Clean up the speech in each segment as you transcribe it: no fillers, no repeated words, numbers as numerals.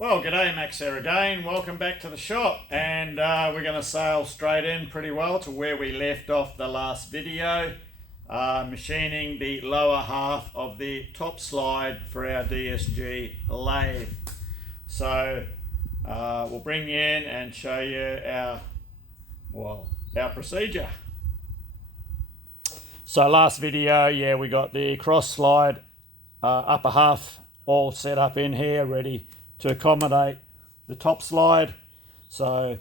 Well, g'day, Max here again. Welcome back to the shop, and we're going to sail straight in pretty well to where we left off the last video, machining the lower half of the top slide for our DSG lathe. So we'll bring you in and show you our procedure. So last video, we got the cross slide upper half all set up in here, ready to accommodate the top slide. So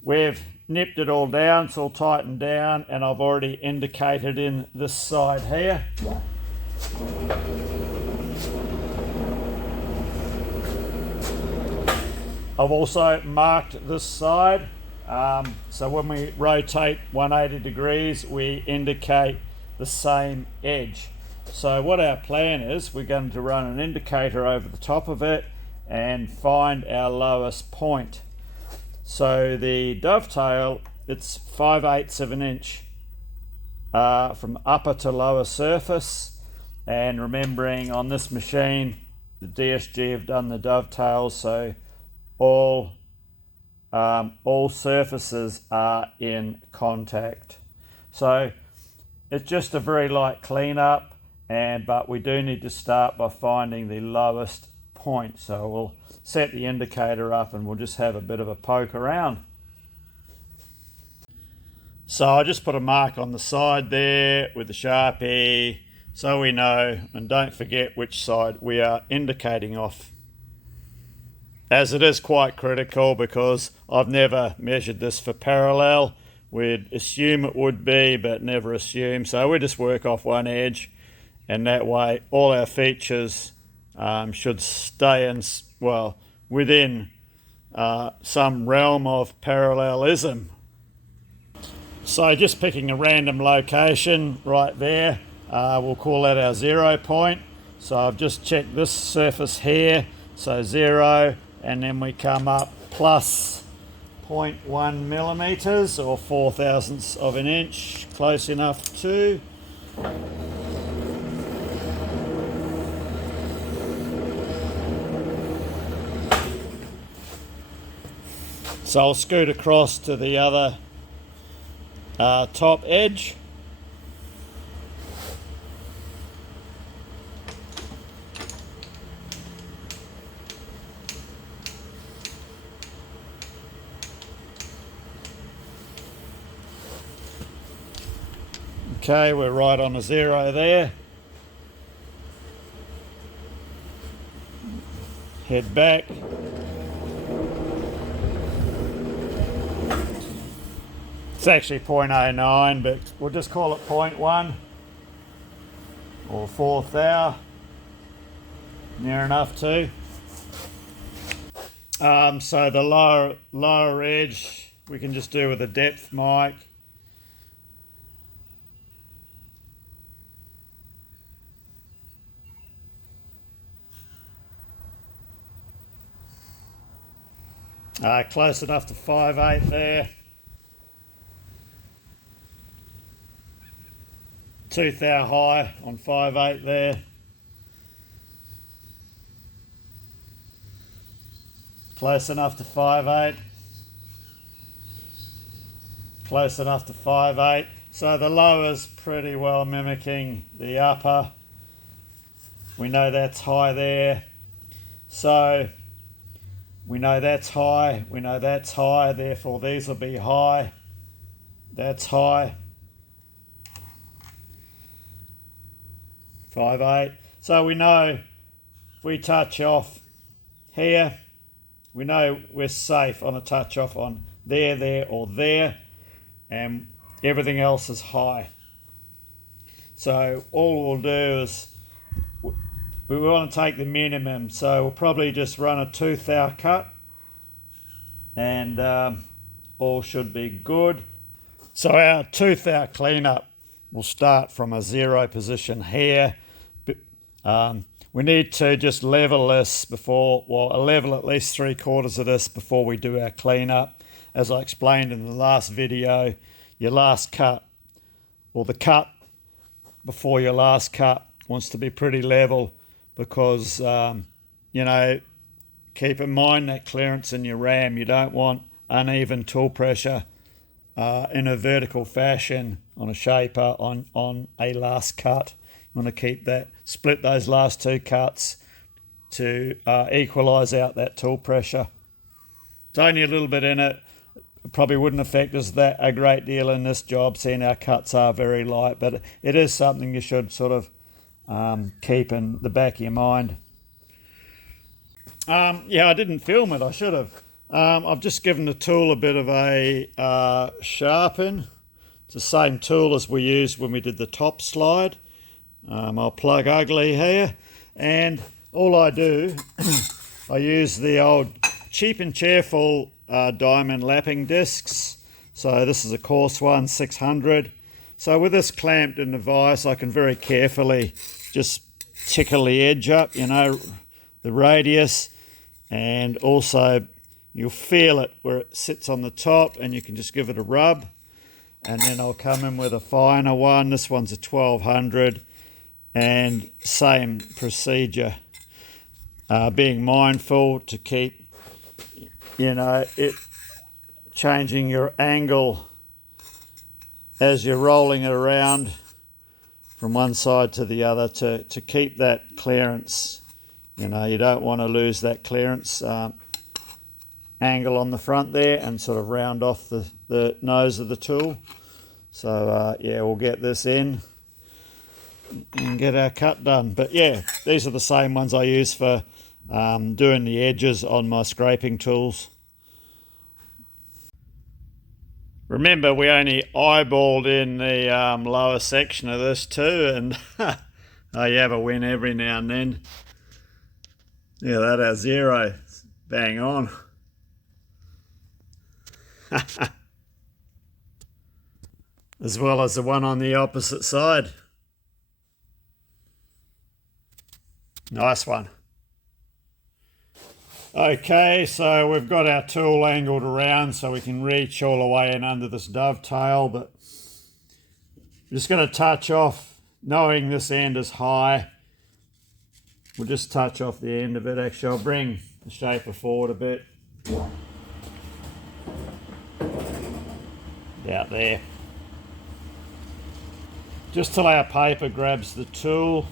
we've nipped it all down, it's all tightened down, and I've already indicated in this side here. I've also marked this side, so when we rotate 180 degrees, we indicate the same edge. So what our plan is, we're going to run an indicator over the top of it and find our lowest point. So the dovetail, it's 5/8 of an inch from upper to lower surface. And remembering on this machine, the DSG have done the dovetails, so all surfaces are in contact. So it's just a very light cleanup. But we do need to start by finding the lowest point. So we'll set the indicator up and we'll just have a bit of a poke around. So I just put a mark on the side there with the Sharpie so we know, and don't forget which side we are indicating off, as it is quite critical because I've never measured this for parallel. We'd assume it would be, but never assume. So we just work off one edge, and that way all our features should stay within some realm of parallelism. So just picking a random location right there, we'll call that our 0 point. So I've just checked this surface here, so 0, and then we come up plus 0.1 millimeters or 0.004 of an inch, close enough to. So I'll scoot across to the other top edge. Okay, we're right on a 0 there. Head back. It's actually 0.09, but we'll just call it 0.1 or 1/4 thou. Near enough too. So the lower edge we can just do with a depth mic. Close enough to 5/8 there. 2 thou high on 5/8 there. Close enough to 5/8. Close enough to 5/8. So the lower's pretty well mimicking the upper. We know that's high there. So we know that's high. We know that's high. Therefore these will be high. That's high. 5/8. So we know if we touch off here, we know we're safe on a touch off on there, or there, and everything else is high. So all we'll do is we want to take the minimum. So we'll probably just run a 2 thou cut, and all should be good. So our 2 thou cleanup will start from a 0 position here. We need to just level this level at least 3/4 of this before we do our cleanup. As I explained in the last video, your last cut, or the cut before your last cut, wants to be pretty level because, keep in mind that clearance in your ram. You don't want uneven tool pressure in a vertical fashion on a shaper on a last cut. You want to keep that, split those last two cuts to equalise out that tool pressure. It's only a little bit in it. It probably wouldn't affect us that a great deal in this job, seeing our cuts are very light, but it is something you should sort of keep in the back of your mind. Yeah, I didn't film it. I should have. I've just given the tool a bit of a sharpen. It's the same tool as we used when we did the top slide. I'll plug ugly here, and all I do, I use the old Cheap and Cheerful diamond lapping discs. So this is a coarse one, 600. So with this clamped in the vise, I can very carefully just tickle the edge up, you know, the radius, and also you'll feel it where it sits on the top, and you can just give it a rub. And then I'll come in with a finer one. This one's a 1200, and same procedure. Being mindful to keep, you know, it changing your angle as you're rolling it around from one side to the other to keep that clearance. You know, you don't want to lose that clearance angle on the front there and sort of round off the nose of the tool. So yeah, we'll get this in and get our cut done. But yeah, these are the same ones I use for doing the edges on my scraping tools. Remember, we only eyeballed in the lower section of this too, and oh, you have a win every now and then. Yeah, that has zero. Bang on. As well as the one on the opposite side. Nice one. Okay, so we've got our tool angled around so we can reach all the way in under this dovetail, but we're just going to touch off, knowing this end is high. We'll just touch off the end of it. Actually, I'll bring the shaper forward a bit. About there. Just till our paper grabs the tool.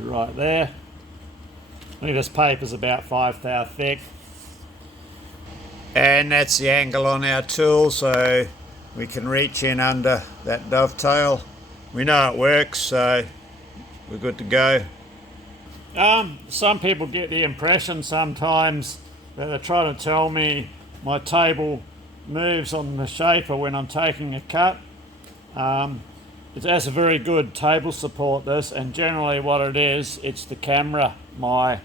Right there. I think this paper's about 5 thou thick. And that's the angle on our tool, so we can reach in under that dovetail. We know it works, so we're good to go. Some people get the impression sometimes that they're trying to tell me my table moves on the shaper when I'm taking a cut. It has a very good table support, this, and generally what it is, it's the camera. My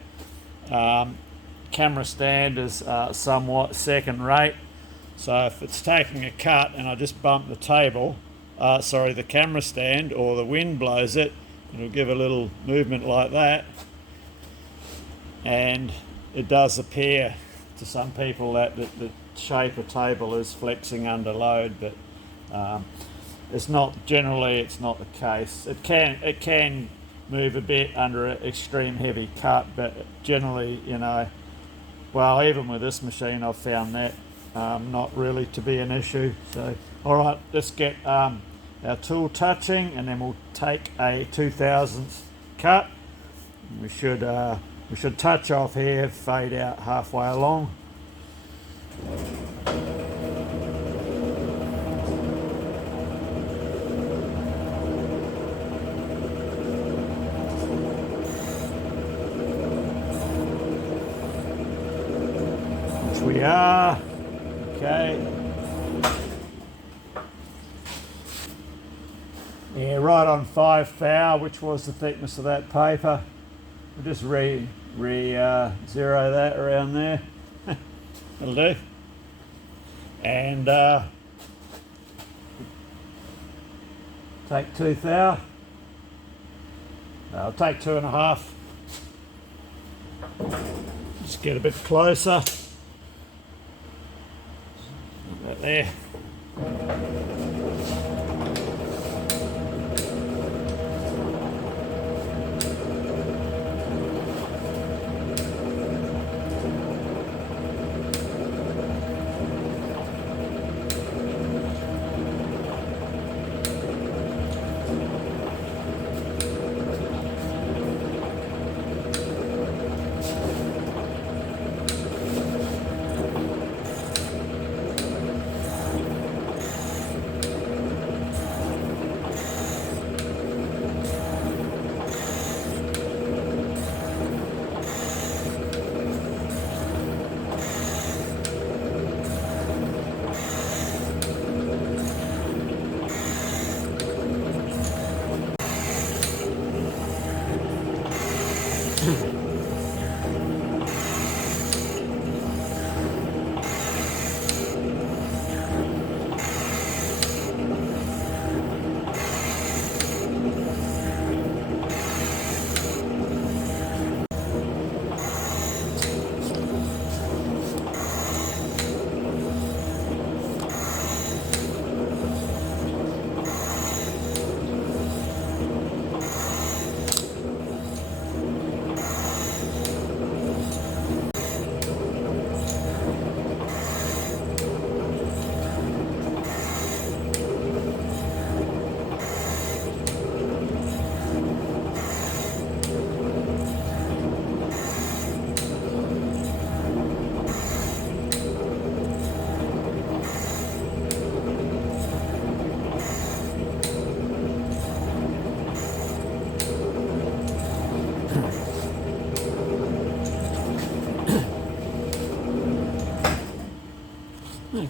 camera stand is somewhat second rate, so if it's taking a cut and I just bump the table, the camera stand, or the wind blows it, it'll give a little movement like that, and it does appear to some people that the shaper table is flexing under load, but it's not the case. It can move a bit under an extreme heavy cut, but generally, you know, well, even with this machine, I've found that not really to be an issue. So, all right, let's get our tool touching, and then we'll take a 2/1000th cut. We should touch off here, fade out halfway along. We are. Okay. Yeah, right on 5 thou, which was the thickness of that paper. We'll just zero that around there. That'll do. And take 2 thou. I'll take 2.5. Just get a bit closer. About there.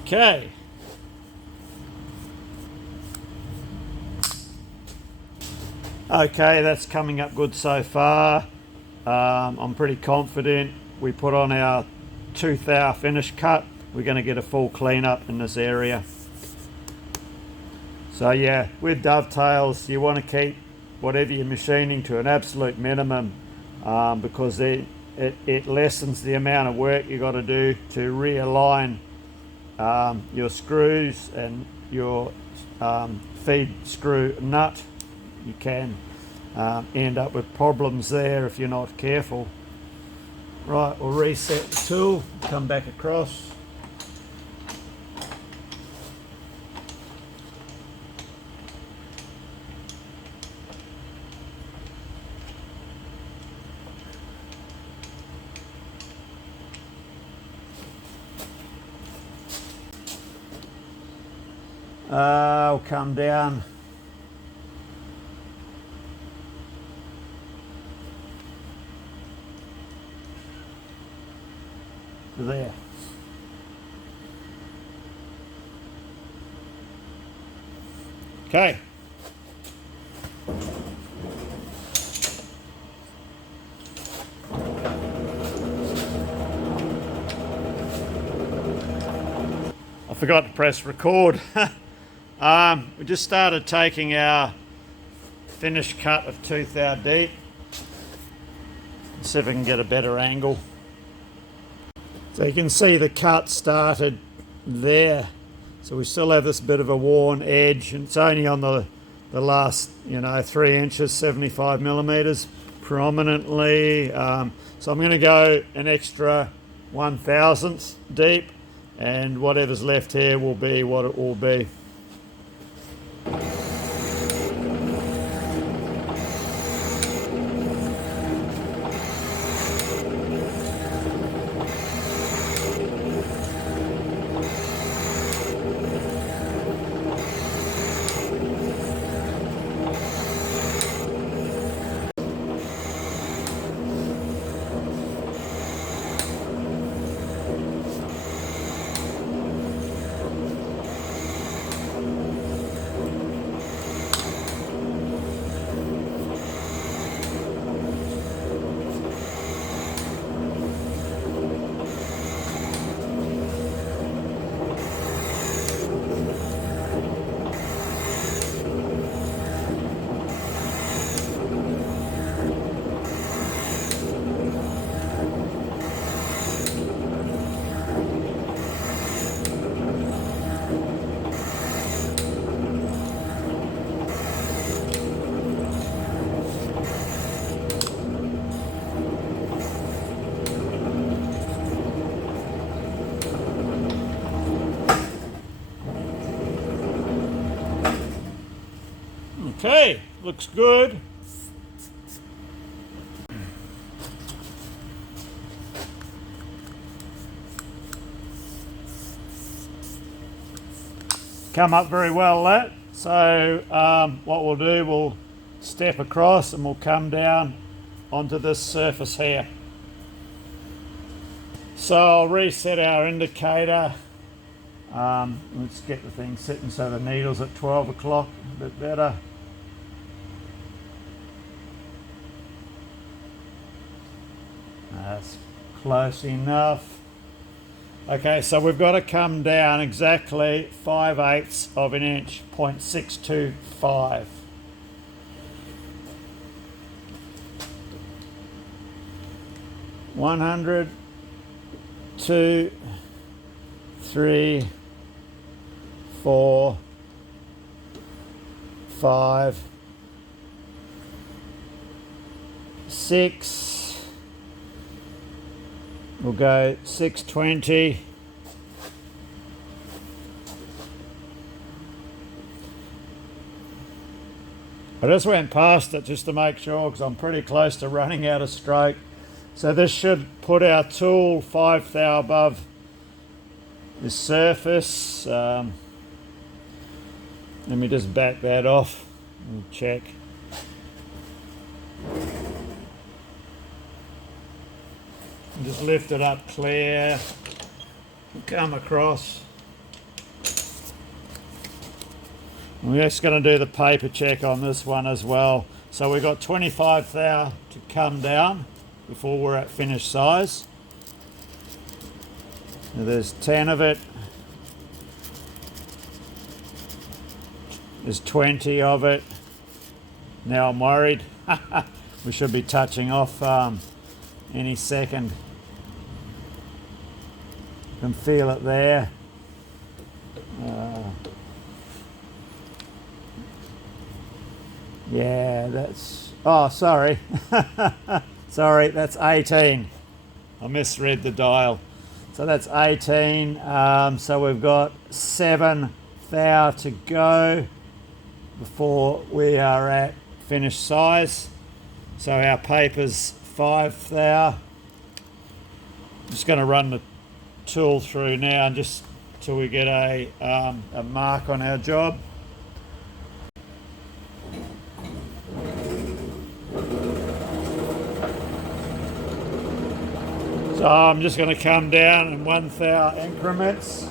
Okay. Okay, that's coming up good so far. I'm pretty confident. We put on our tooth hour finish cut. We're going to get a full clean up in this area. So yeah, with dovetails, you want to keep whatever you're machining to an absolute minimum, because it lessens the amount of work you got to do to realign your screws and your feed screw nut. You can end up with problems there if you're not careful. Right, we'll reset the tool, come back across. I'll come down to there. Okay. I forgot to press record. We just started taking our finished cut of tooth hour deep. Let's see if I can get a better angle. So you can see the cut started there. So we still have this bit of a worn edge, and it's only on the last 3 inches, 75 millimeters prominently. So I'm going to go an extra 1/1000th deep, and whatever's left here will be what it will be. Okay, looks good. Come up very well, that. So what we'll do, we'll step across and we'll come down onto this surface here. So I'll reset our indicator. Let's get the thing sitting so the needle's at 12 o'clock, a bit better. That's close enough. Okay, so we've got to come down exactly 5/8 of an inch, 0.625. One hundred, 2, 3, 4, 5, 6. We'll go 620. I just went past it just to make sure because I'm pretty close to running out of stroke. So this should put our tool 5 thou above the surface. Let me just back that off and check. Just lift it up clear, come across. We're just going to do the paper check on this one as well. So we've got 25 thou to come down before we're at finished size. Now there's 10 of it. There's 20 of it. Now I'm worried. We should be touching off any second. Can feel it there. Yeah, that's... Oh, sorry. Sorry, that's 18. I misread the dial. So that's 18. So we've got 7 thou to go before we are at finished size. So our paper's 5 thou. I'm just going to run the tool through now and just till we get a mark on our job. So I'm just going to come down in 1 thou increments.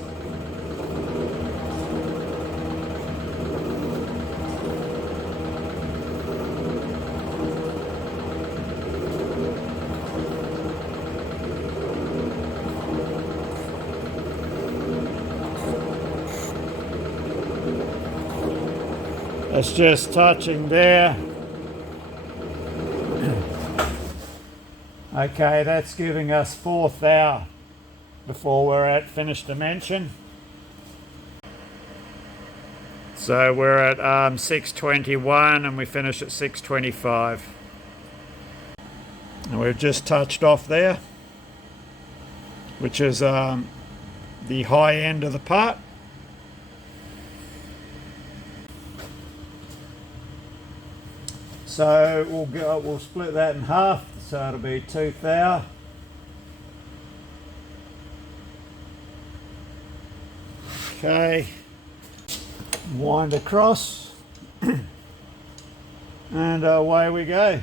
It's just touching there. Okay, that's giving us 4 thou before we're at finished dimension. So we're at 621 and we finish at 625. And we've just touched off there, which is the high end of the part. So we'll split that in half, so it'll be 2 thou. Okay, wind across, and away we go.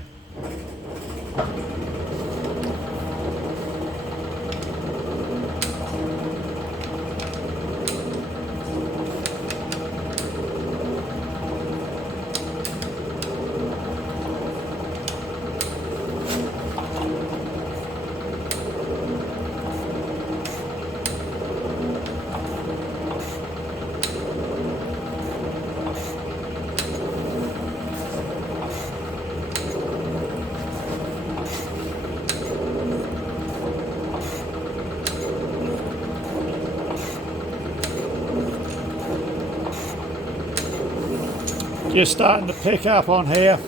Just starting to pick up on here.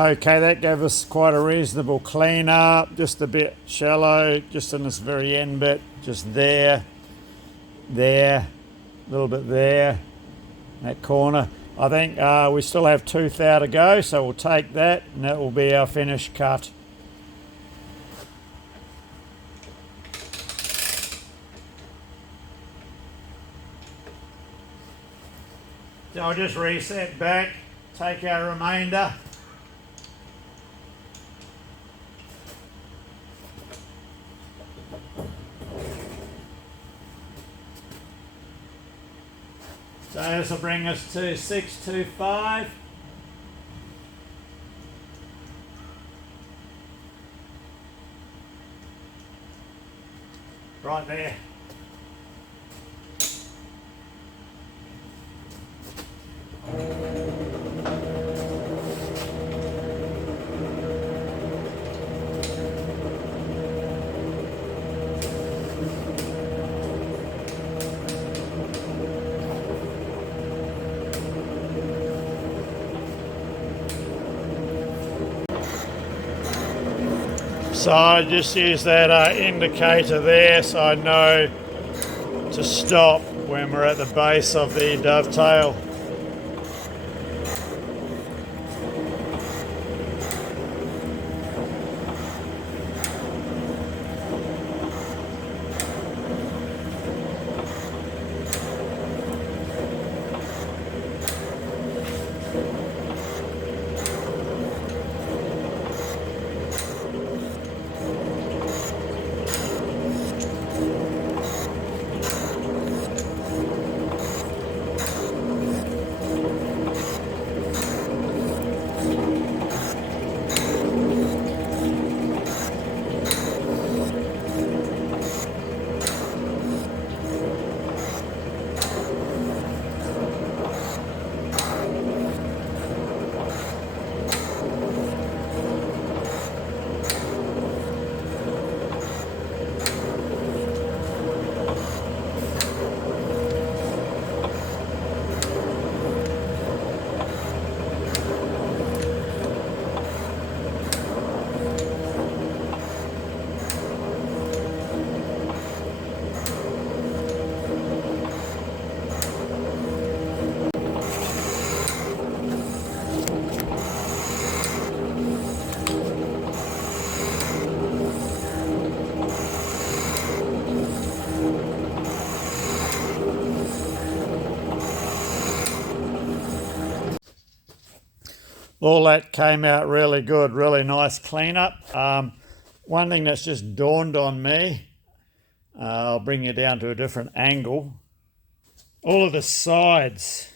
Okay, that gave us quite a reasonable clean up, just a bit shallow, just in this very end bit, just there, a little bit there, that corner. I think we still have 2 thou to go, so we'll take that and that will be our finished cut. So I'll just reset back, take our remainder. So this will bring us to 625. Right there. So I just use that indicator there so I know to stop when we're at the base of the dovetail. All that came out really good, really nice cleanup. One thing that's just dawned on me, I'll bring you down to a different angle. All of the sides,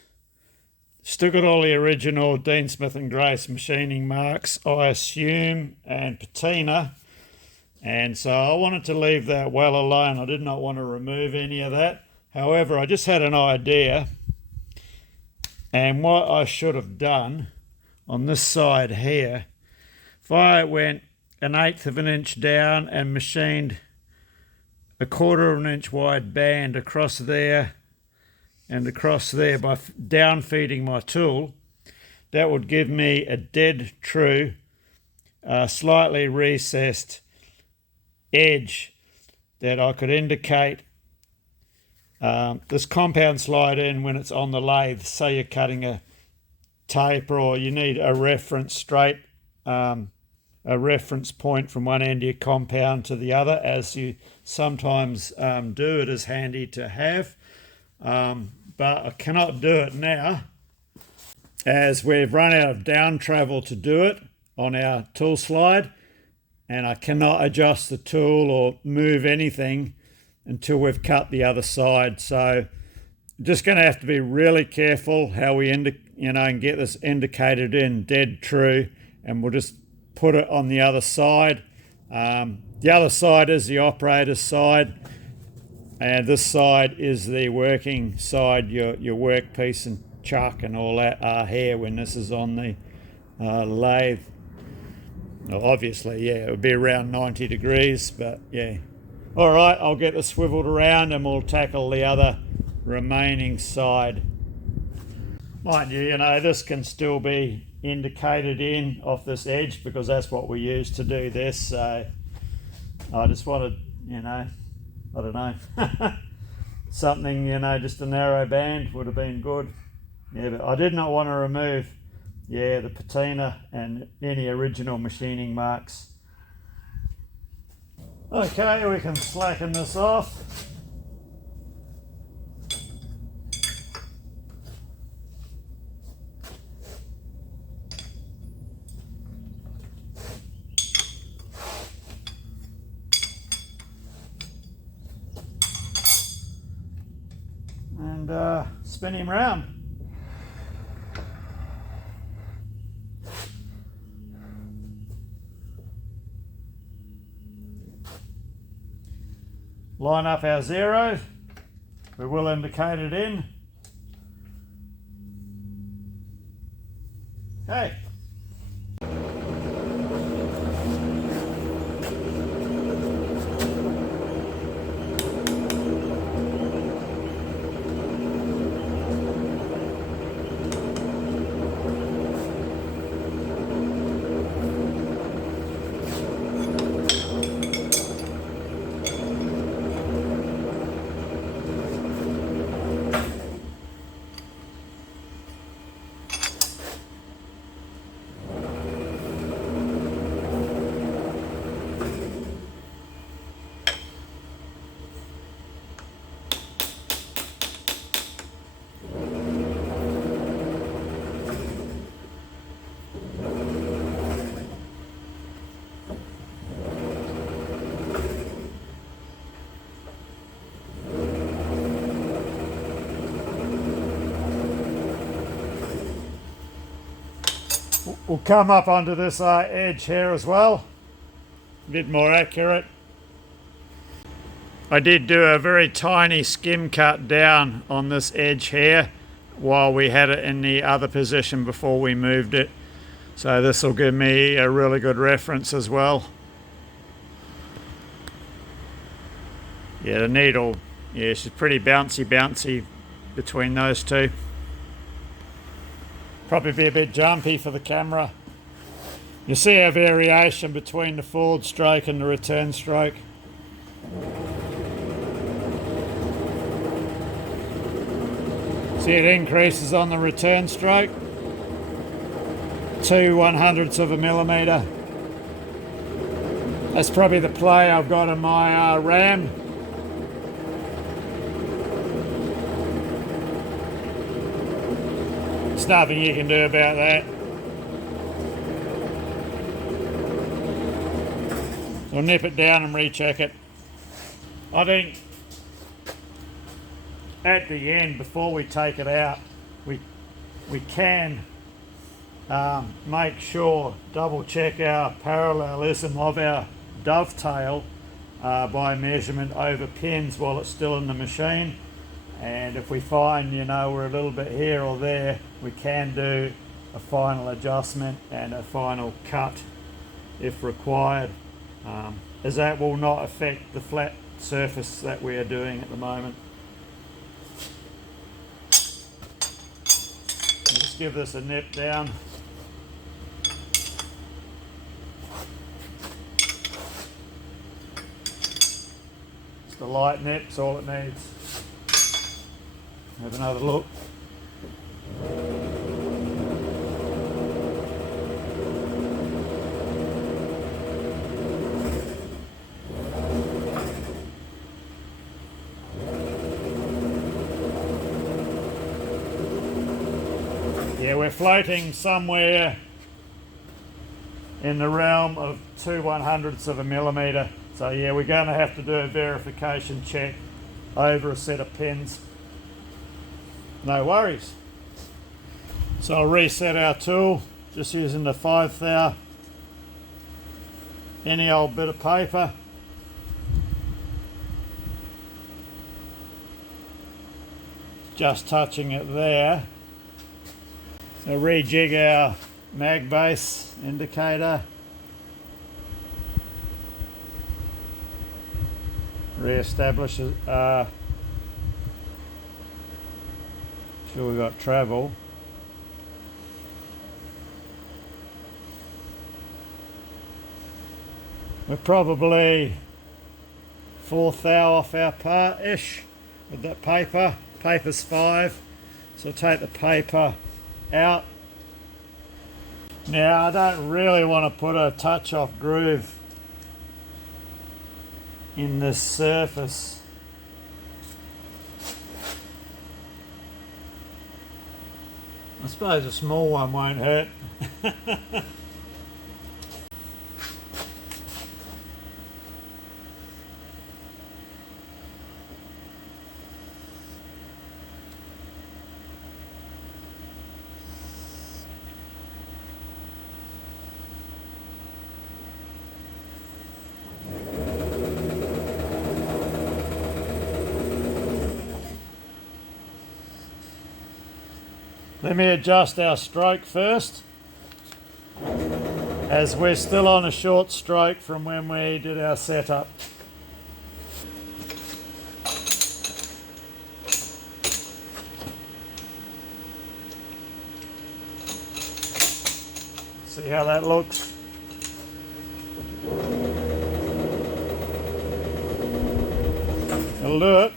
still got all the original Dean Smith and Grace machining marks, I assume, and patina. And so I wanted to leave that well alone. I did not want to remove any of that. However, I just had an idea. And what I should have done on this side here, if I went 1/8 of an inch down and machined a 1/4 of an inch wide band across there and across there by down feeding my tool, that would give me a dead true, slightly recessed edge that I could indicate this compound slide in when it's on the lathe. Say you're cutting a taper or you need a reference straight, a reference point from one end of your compound to the other, as you sometimes do. It is handy to have, but I cannot do it now as we've run out of down travel to do it on our tool slide, and I cannot adjust the tool or move anything until we've cut the other side. So just going to have to be really careful how we and get this indicated in dead true, and we'll just put it on the other side. The other side is the operator's side, and this side is the working side, your workpiece and chuck and all that are here when this is on the lathe. Well, obviously, yeah, it would be around 90 degrees, but yeah. All right, I'll get this swiveled around and we'll tackle the other remaining side. Mind you, this can still be indicated in off this edge because that's what we use to do this. So I just wanted, I don't know, something, just a narrow band would have been good. Yeah, but I did not want to remove, the patina and any original machining marks. Okay, we can slacken this off. And spin him round. Line up our zero. We will indicate it in. Okay. We'll come up onto this edge here as well, a bit more accurate. I did do a very tiny skim cut down on this edge here while we had it in the other position before we moved it. So this will give me a really good reference as well. Yeah, the needle, she's pretty bouncy between those two. Probably be a bit jumpy for the camera. You see our variation between the forward stroke and the return stroke. See, it increases on the return stroke, 2/100ths of a millimetre. That's probably the play I've got in my ram. There's nothing you can do about that. We'll nip it down and recheck it. I think at the end, before we take it out, we can make sure, double check our parallelism of our dovetail by measurement over pins while it's still in the machine. And if we find, we're a little bit here or there, we can do a final adjustment and a final cut if required, as that will not affect the flat surface that we are doing at the moment. I'll just give this a nip down. Just a light nip's all it needs. Have another look. Yeah, we're floating somewhere in the realm of 2/100ths of a millimetre. So yeah, we're going to have to do a verification check over a set of pins. No worries. So I'll reset our tool, just using the 5 thou, any old bit of paper. Just touching it there. So rejig our mag base indicator. Re-establish it. Sure we got travel. We're probably 4th thou off our part-ish with that paper. Paper's 5, so take the paper out. Now I don't really want to put a touch-off groove in this surface. I suppose a small one won't hurt. Let me adjust our stroke first, as we're still on a short stroke from when we did our setup. See how that looks? It'll do it.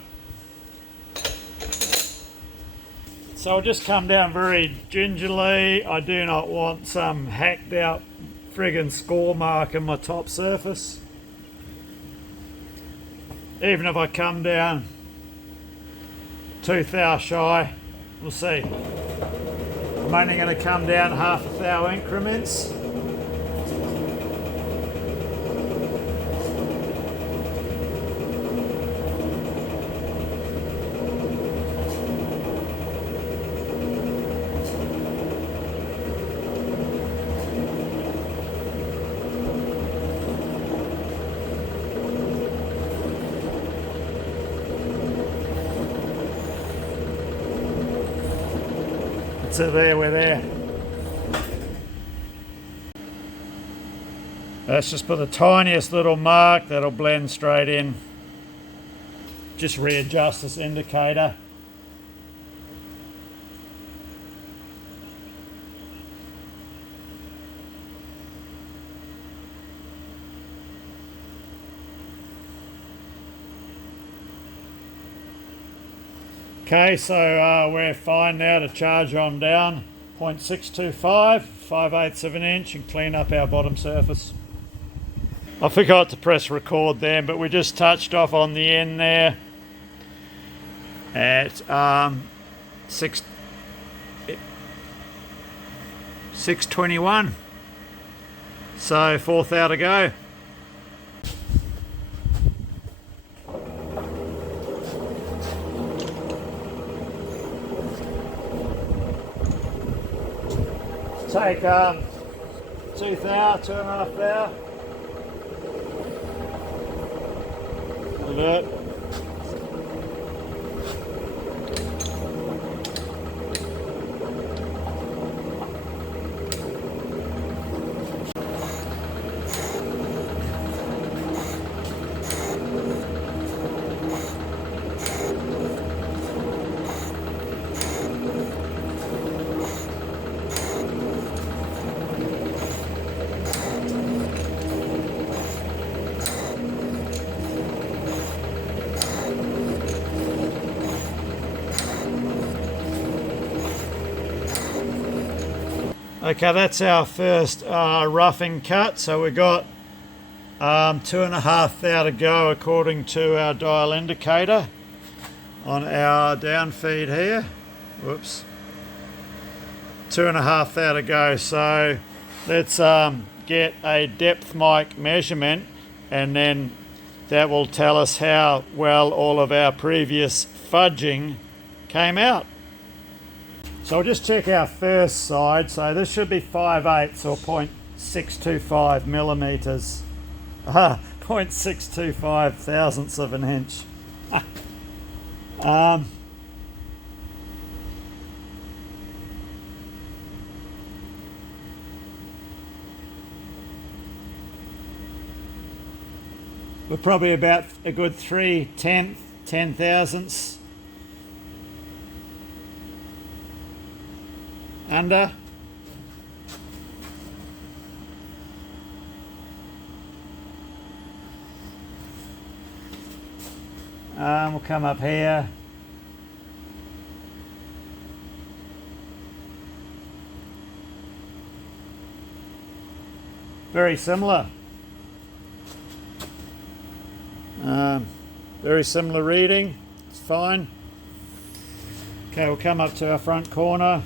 So I'll just come down very gingerly. I do not want some hacked out friggin' score mark in my top surface. Even if I come down 2 thou shy, we'll see. I'm only going to come down 1/2 thou increments. So there, we're there. Let's just put the tiniest little mark that'll blend straight in. Just readjust this indicator. Okay, so we're fine now to charge on down 0.625, 5/8 of an inch, and clean up our bottom surface. I forgot to press record then, but we just touched off on the end there at 621. So 4th thou to go. Take 2 thou, 2.5 thou. That'll do it. Okay, that's our first roughing cut. So we've got 2.5 thou to go according to our dial indicator on our down feed here. Whoops. 2.5 thou to go. So let's get a depth mic measurement, and then that will tell us how well all of our previous fudging came out. So we'll just check our first side. So this should be 5/8 or 0.625 millimeters. 0.625 thousandths of an inch. We're probably about a good 3/10 thousandths under. We'll come up here. Very similar. Very similar reading. It's fine. Okay, we'll come up to our front corner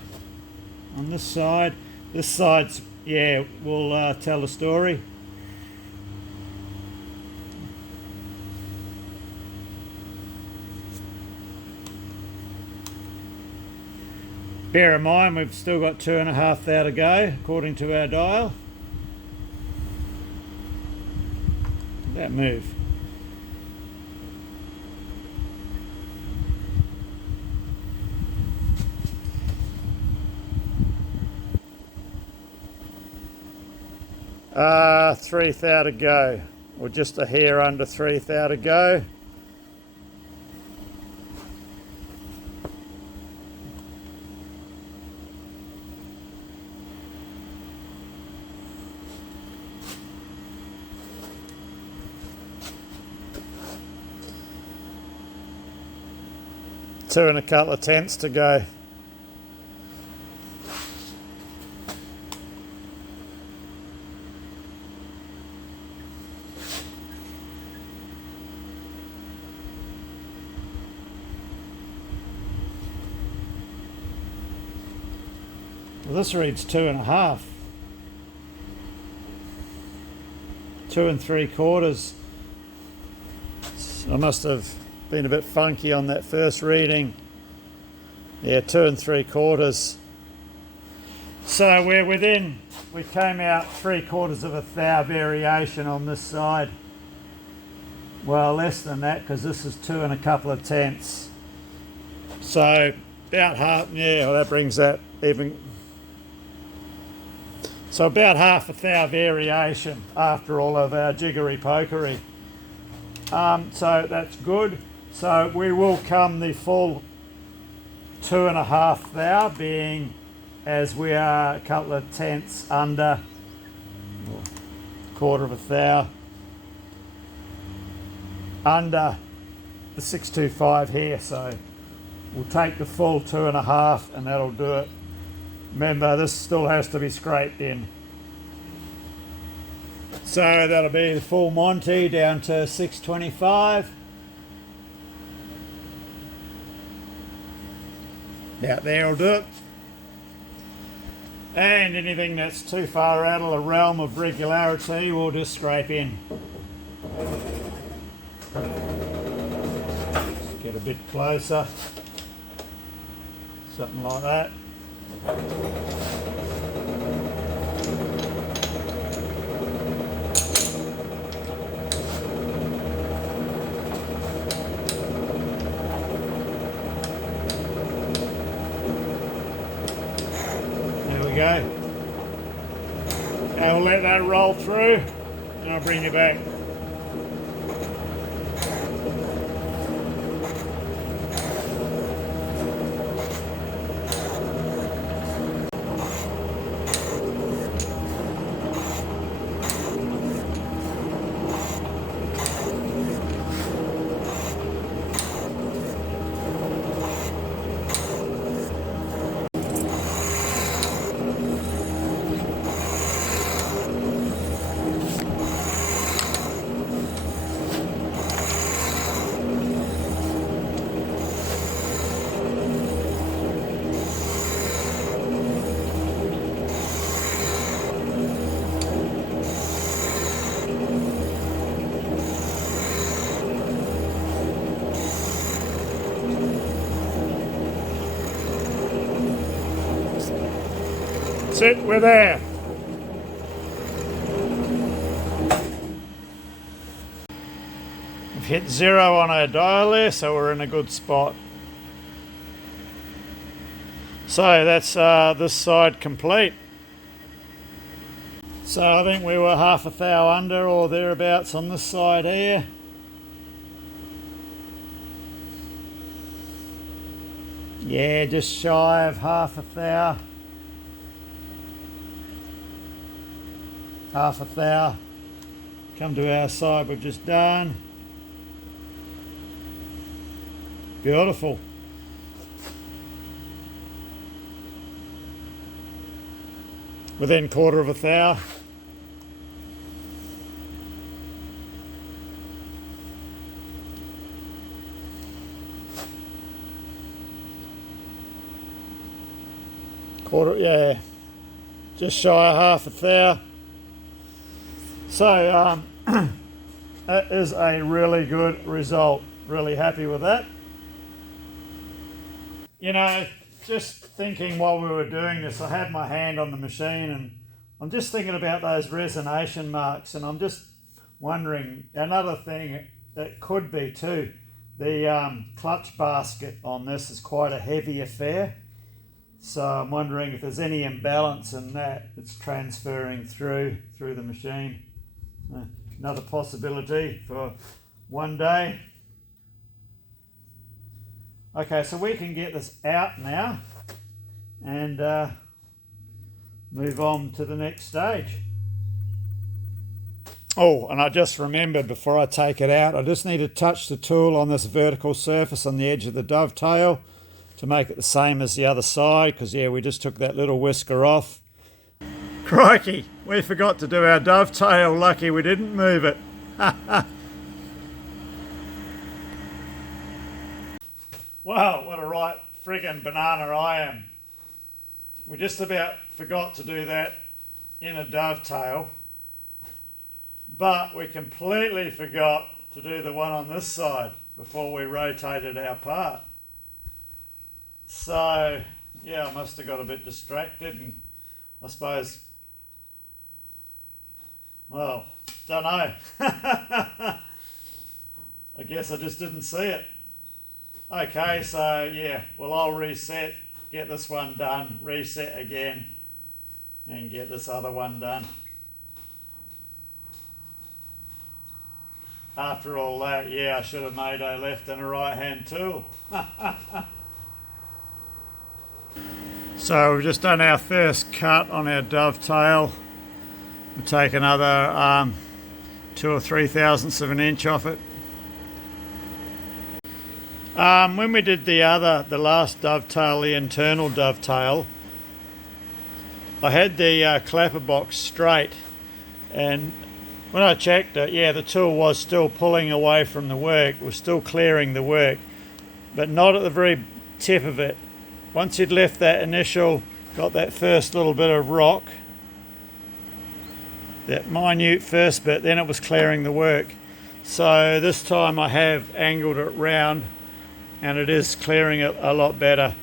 on this side. This side's, yeah, we'll tell the story. Bear in mind, we've still got 2.5 thou to go, according to our dial. That move. Ah, 3 thou to go, or just a hair under 3 thou to go. Two and a couple of tenths to go. Well, this reads 2.5. 2 3/4. I must have been a bit funky on that first reading. Yeah, 2 3/4. So we're within, we came out 3/4 of a thou variation on this side. Well, less than that, because this is 2 and a couple of tenths. So about half, yeah, well, that brings that even. So about half a thou variation after all of our jiggery pokery. So that's good. So we will come the full 2.5 thou, being as we are a couple of tenths under, or 1/4 of a thou under the 625 here. So we'll take the full 2.5 and that'll do it. Remember, this still has to be scraped in. So that'll be the full Monty down to 625. Out there will do it. And anything that's too far out of the realm of regularity, we'll just scrape in. Just get a bit closer. Something like that. Go. Okay, we'll let that roll through and I'll bring you back. That's it, we're there. We've hit 0 on our dial there, so we're in a good spot. So that's this side complete. So I think we were half a thou under or thereabouts on this side here. Yeah, just shy of half a thou. Half a thou. Come to our side we've just done. Beautiful. Within quarter of a thou. Quarter, yeah, just shy of half a thou. So that is a really good result. Really happy with that. You know, just thinking while we were doing this, I had my hand on the machine and I'm just thinking about those resonation marks, and I'm just wondering, another thing that could be too, the clutch basket on this is quite a heavy affair. So I'm wondering if there's any imbalance in that. It's transferring through the machine. Another possibility for one day. Okay, so we can get this out now and move on to the next stage. Oh, and I just remembered before I take it out, I just need to touch the tool on this vertical surface on the edge of the dovetail to make it the same as the other side, because yeah, we just took that little whisker off. Crikey, we forgot to do our dovetail. Lucky we didn't move it. Wow, what a right friggin' banana I am. We just about forgot to do that in a dovetail, but we completely forgot to do the one on this side before we rotated our part. So yeah, I must have got a bit distracted, and I suppose, well, don't know. I guess I just didn't see it. Okay, so yeah, well, I'll reset, get this one done, reset again, and get this other one done. After all that, yeah, I should have made a left and a right hand tool. So we've just done our first cut on our dovetail. We'll take another 2 or 3 thousandths of an inch off it. When we did the last dovetail, the internal dovetail, I had the clapper box straight, and when I checked it, yeah, the tool was still pulling away from the work, was still clearing the work, but not at the very tip of it. Once you'd left that initial, got that first little bit of rock, that minute first bit, then it was clearing the work. So this time I have angled it round, and it is clearing it a lot better.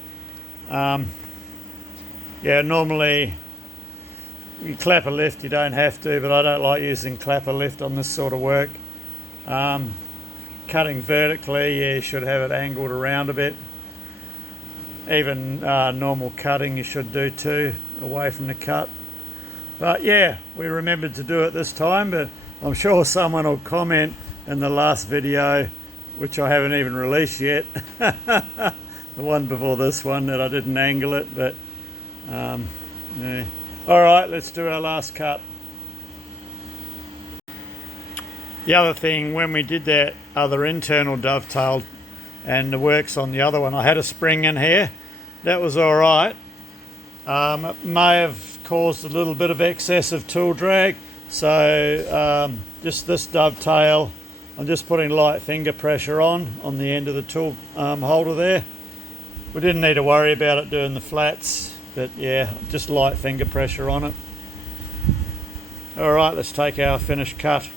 Yeah, normally you clapper lift, you don't have to, but I don't like using clapper lift on this sort of work. Cutting vertically, yeah, you should have it angled around a bit. Even normal cutting you should do too, away from the cut. But yeah, we remembered to do it this time, but I'm sure someone will comment in the last video, which I haven't even released yet, the one before this one, that I didn't angle it, but yeah. All right, let's do our last cut. The other thing, when we did that other internal dovetail and the works on the other one, I had a spring in here. That was all right. It may have caused a little bit of excessive tool drag, so just this dovetail, I'm just putting light finger pressure on the end of the tool holder there. We didn't need to worry about it doing the flats, but yeah, just light finger pressure on it. All right, let's take our finished cut.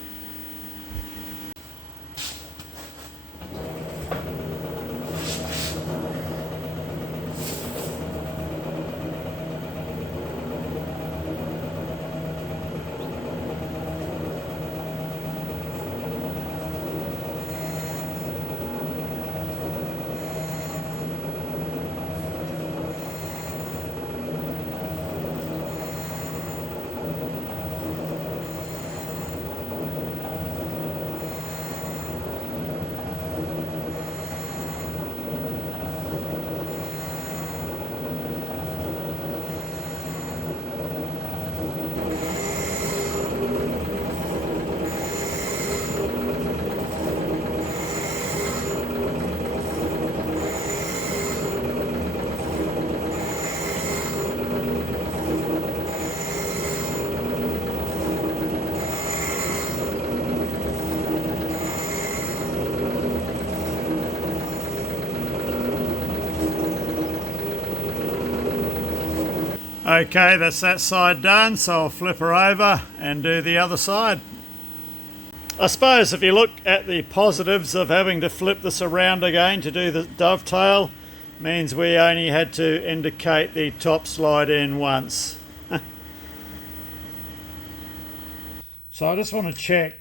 Okay, that's that side done, so I'll flip her over and do the other side. I suppose if you look at the positives of having to flip this around again to do the dovetail, means we only had to indicate the top slide in once. So I just want to check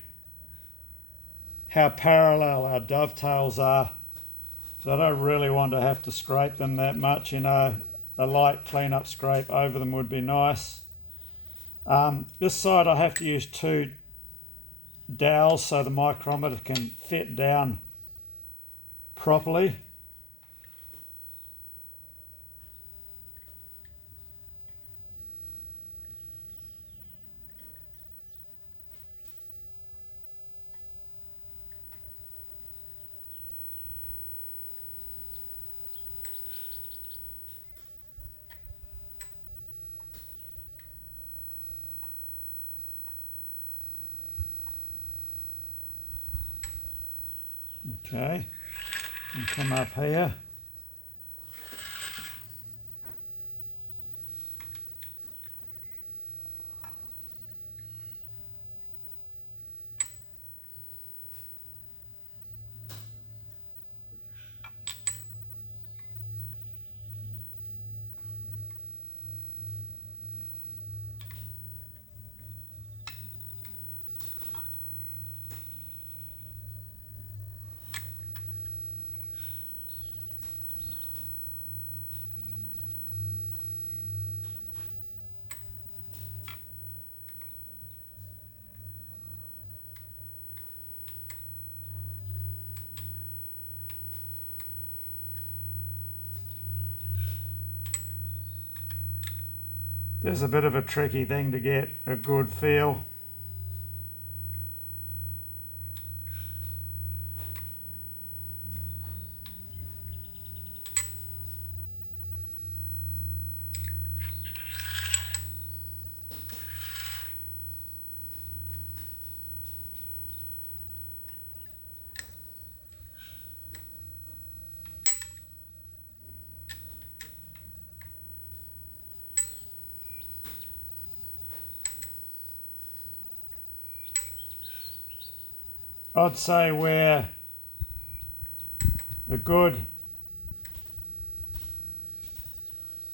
how parallel our dovetails are. So I don't really want to have to scrape them that much, you know. A light clean-up scrape over them would be nice. This side I have to use 2 dowels so the micrometer can fit down properly. Okay, and come up here. This is a bit of a tricky thing to get a good feel. I'd say we're a good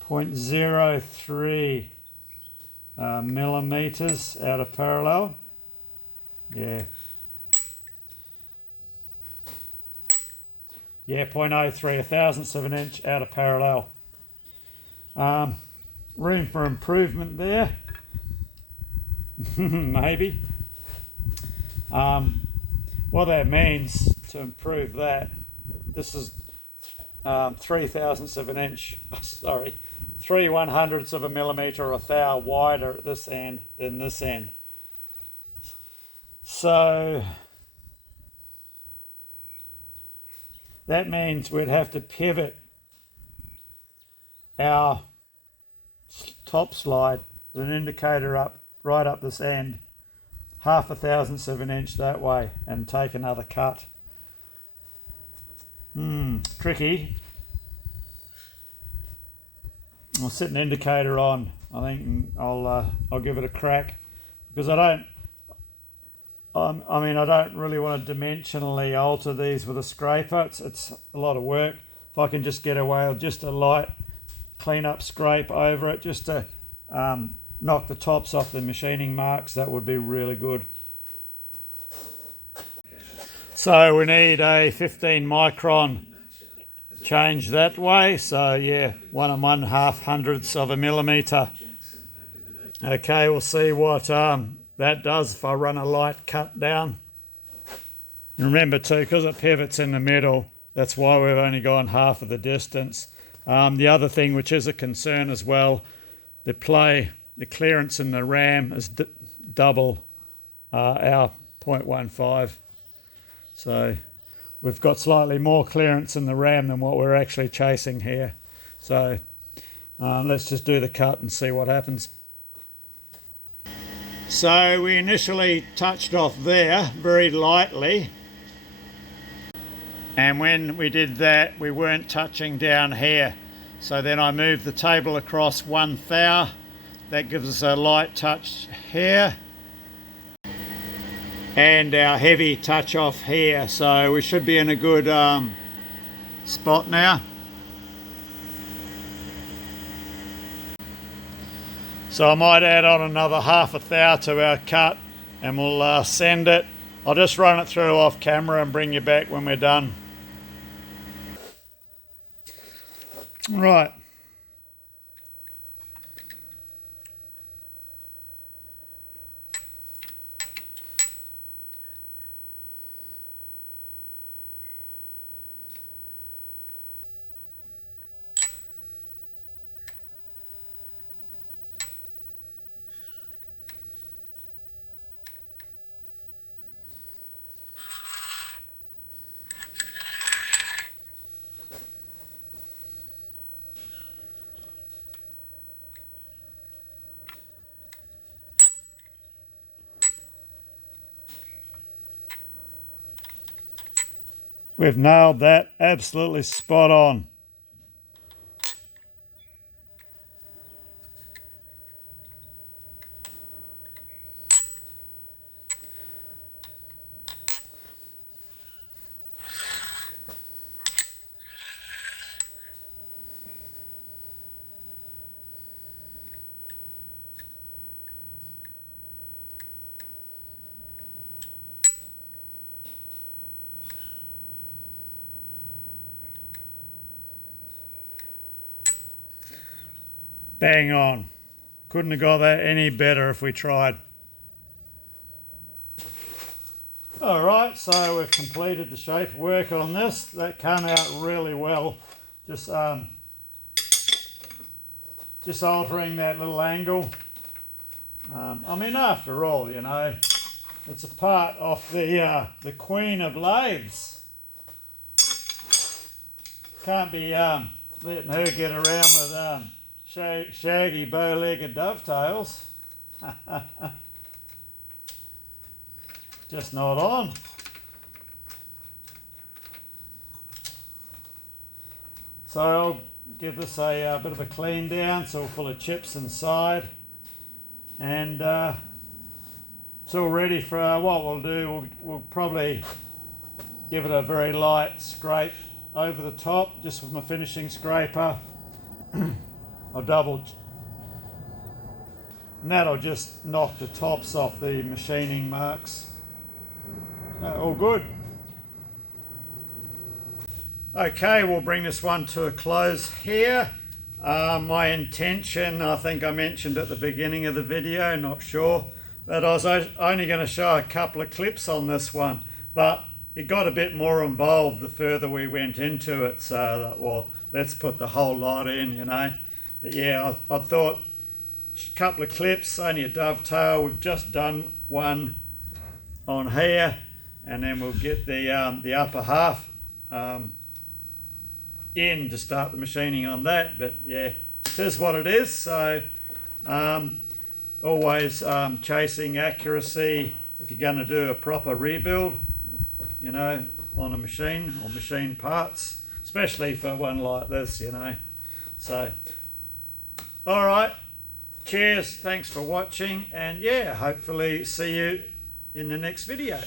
0.03 millimeters out of parallel. Yeah. Yeah, 0.03, a thousandth of an inch out of parallel. Room for improvement there. Maybe. What that means to improve that, this is 3 thousandths of an inch, 3 100ths of a millimeter or a thou wider at this end than this end. So that means we'd have to pivot our top slide with an indicator up, right up this end, 0.5 thousandths of an inch that way, and take another cut. Tricky. I'll set an indicator on. I think I'll give it a crack, because I don't really want to dimensionally alter these with a scraper. It's a lot of work. If I can just get away with just a light clean-up scrape over it, just to knock the tops off the machining marks, that would be really good. So we need a 15 micron change that way. So yeah, 1 1/2 hundredths of a millimeter. Okay, we'll see what that does if I run a light cut down. Remember too, because it pivots in the middle, that's why we've only gone half of the distance. The other thing which is a concern as well, the clearance in the ram is double our 0.15. So we've got slightly more clearance in the ram than what we're actually chasing here. So let's just do the cut and see what happens. So we initially touched off there very lightly, and when we did that we weren't touching down here. So then I move the table across 1 thou. That gives us a light touch here and our heavy touch off here. So we should be in a good spot now. So I might add on another 1/2 thou to our cut and we'll send it. I'll just run it through off camera and bring you back when we're done. Right. We've nailed that, absolutely spot on. Bang on. Couldn't have got that any better if we tried. Alright, so we've completed the shape work on this. That came out really well. Just altering that little angle. I mean, after all, you know, it's a part of the queen of lathes. Can't be letting her get around with shaggy bow-legged dovetails. Just not on. So I'll give this a bit of a clean down. It's all full of chips inside, and it's all ready for what we'll do. We'll probably give it a very light scrape over the top, just with my finishing scraper. I'll double, and that'll just knock the tops off the machining marks. All good. Okay, we'll bring this one to a close here. My intention, I think I mentioned at the beginning of the video, not sure, but I was only going to show a couple of clips on this one, but it got a bit more involved the further we went into it, so that, well, let's put the whole lot in, you know. But yeah, I thought a couple of clips, only a dovetail. We've just done one on here, and then we'll get the upper half in to start the machining on that. But yeah, it is what it is. So always chasing accuracy if you're going to do a proper rebuild, you know, on a machine or machine parts, especially for one like this, you know. So all right, cheers, thanks for watching, and yeah, hopefully see you in the next video.